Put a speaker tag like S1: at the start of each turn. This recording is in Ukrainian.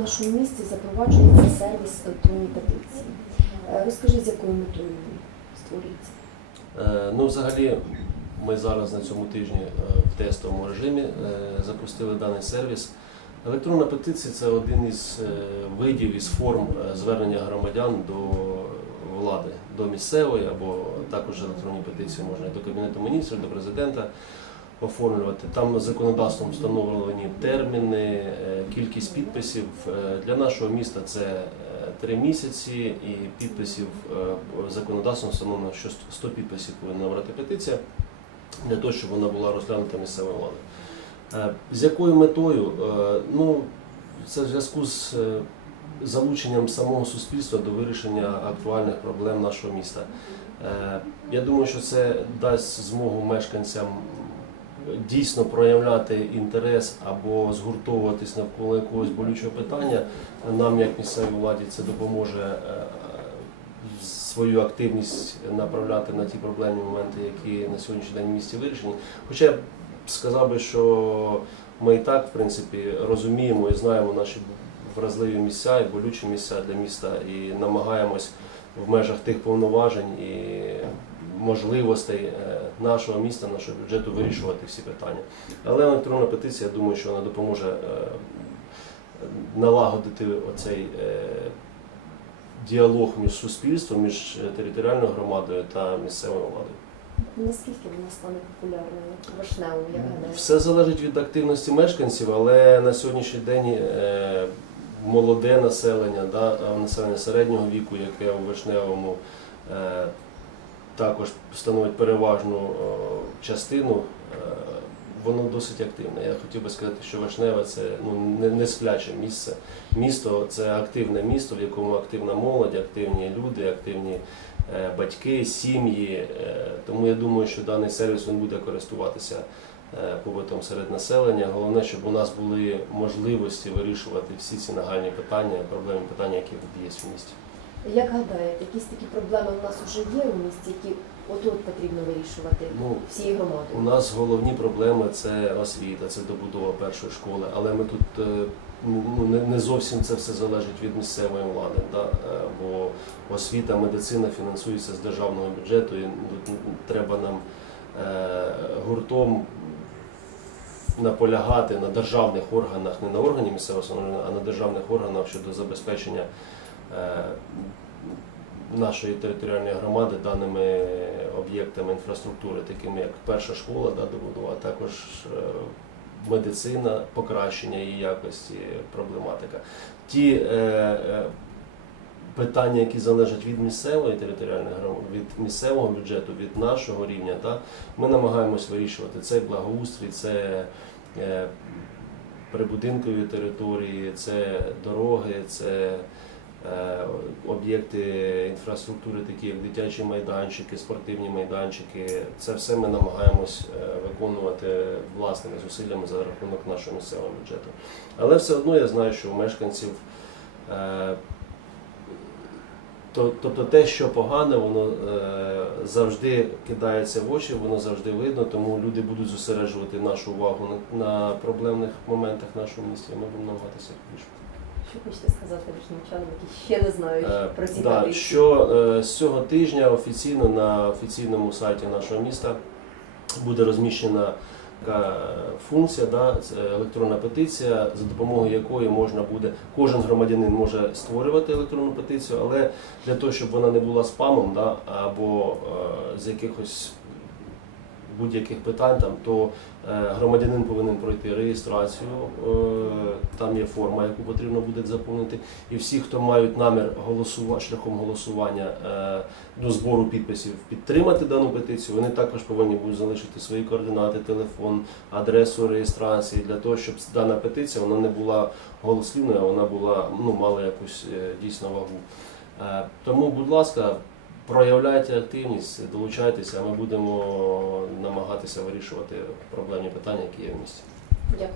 S1: Нашому місті запроваджується сервіс електронні петиції. Е, Розкажіть, з якою метою він створюється?
S2: Е, Ну, взагалі, ми зараз на цьому тижні е, в тестовому режимі запустили даний сервіс. Електронна петиція це один із видів із форм звернення громадян до влади, до місцевої або також електронні петиції можна і до Кабінету міністрів, до президента оформлювати. Там законодавством встановлені терміни, е, кількість підписів. Е, Для нашого міста це е, три місяці, і підписів законодавством встановлено, що 100 підписів повинна набрати петиція для того, щоб вона була розглянута місцевою владою. З якою метою? Ну, це в зв'язку з залученням самого суспільства до вирішення актуальних проблем нашого міста. Я думаю, що це дасть змогу мешканцям дійсно проявляти інтерес або згуртовуватись навколо якогось болючого питання. Нам, як місцевій владі, це допоможе е, свою активність направляти на ті проблемні моменти, які на сьогоднішній день в місті вирішені. Хоча я б сказав би, що ми і так, в принципі, розуміємо і знаємо наші вразливі місця і болючі місця для міста і намагаємось в межах тих повноважень і можливостей е, нашого міста, нашого бюджету вирішувати всі питання. Але електронна петиція, я думаю, що вона допоможе е, налагодити оцей е, діалог між суспільством, між територіальною громадою та місцевою владою.
S1: Наскільки вона стане популярною вишневою.
S2: Все залежить від активності мешканців, але на сьогоднішній день молоде населення, да, населення середнього віку, яке у Вишневому е, також становить переважну е, частину, е, воно досить активне. Я хотів би сказати, що Вишневе це ну, не, не спляче місце. Місто це активне місто, в якому активна молодь, активні люди, активні е, батьки, сім'ї. Е, Тому я думаю, що даний сервіс він буде користуватися побутом серед населення. Головне, щоб у нас були можливості вирішувати всі ці нагальні питання, проблемні питання, які є в місті.
S1: Як гадаєте, якісь такі проблеми у нас вже є у місті, які от-от потрібно вирішувати
S2: Ну,
S1: всією громадою?
S2: У нас головні проблеми це освіта, це добудова першої школи, але ми тут е, ну, не, не зовсім це все залежить від місцевої влади, да? е, бо освіта, медицина фінансується з державного бюджету, і тут треба нам е, гуртом наполягати на державних органах, не на органі місцевого самоврядування, а на державних органах щодо забезпечення е, нашої територіальної громади даними об'єктами інфраструктури, такими як перша школа, да, добудова, а також е, медицина, покращення її якості, проблематика. Ті е, питання, які залежать від місцевої територіальної громади, від місцевого бюджету, від нашого рівня, да, ми намагаємось вирішувати. Це благоустрій, це е, прибудинкові території, це дороги, це е, об'єкти інфраструктури, такі як дитячі майданчики, спортивні майданчики. Це все ми намагаємось е, виконувати власними зусиллями за рахунок нашого місцевого бюджету. Але все одно я знаю, що у мешканців. е, Тобто те, що погане, воно е, завжди кидається в очі, воно завжди видно, тому люди будуть зосереджувати нашу увагу на, проблемних моментах нашого міста, і ми будемо намагатися їх вирішувати.
S1: Що хочете сказати вишневчанам, які ще не знають
S2: Е,
S1: про ці
S2: да,
S1: петиції?
S2: що е, з цього тижня офіційно на офіційному сайті нашого міста буде розміщена така функція, да, електронна петиція, за допомогою якої можна буде, кожен громадянин може створювати електронну петицію, але для того, щоб вона не була спамом да, або е, з якихось будь-яких питань, там, то е, громадянин повинен пройти реєстрацію, е, там є форма, яку потрібно буде заповнити. І всі, хто мають намір голосува, шляхом голосування е, до збору підписів підтримати дану петицію, вони також повинні будуть залишити свої координати, телефон, адресу реєстрації для того, щоб дана петиція вона не була голослівною, а вона була ну мала якусь дійсно вагу. Тому, будь ласка, проявляйте активність, долучайтеся, ми будемо намагатися вирішувати проблемні питання, які є в місті.
S1: Дякую.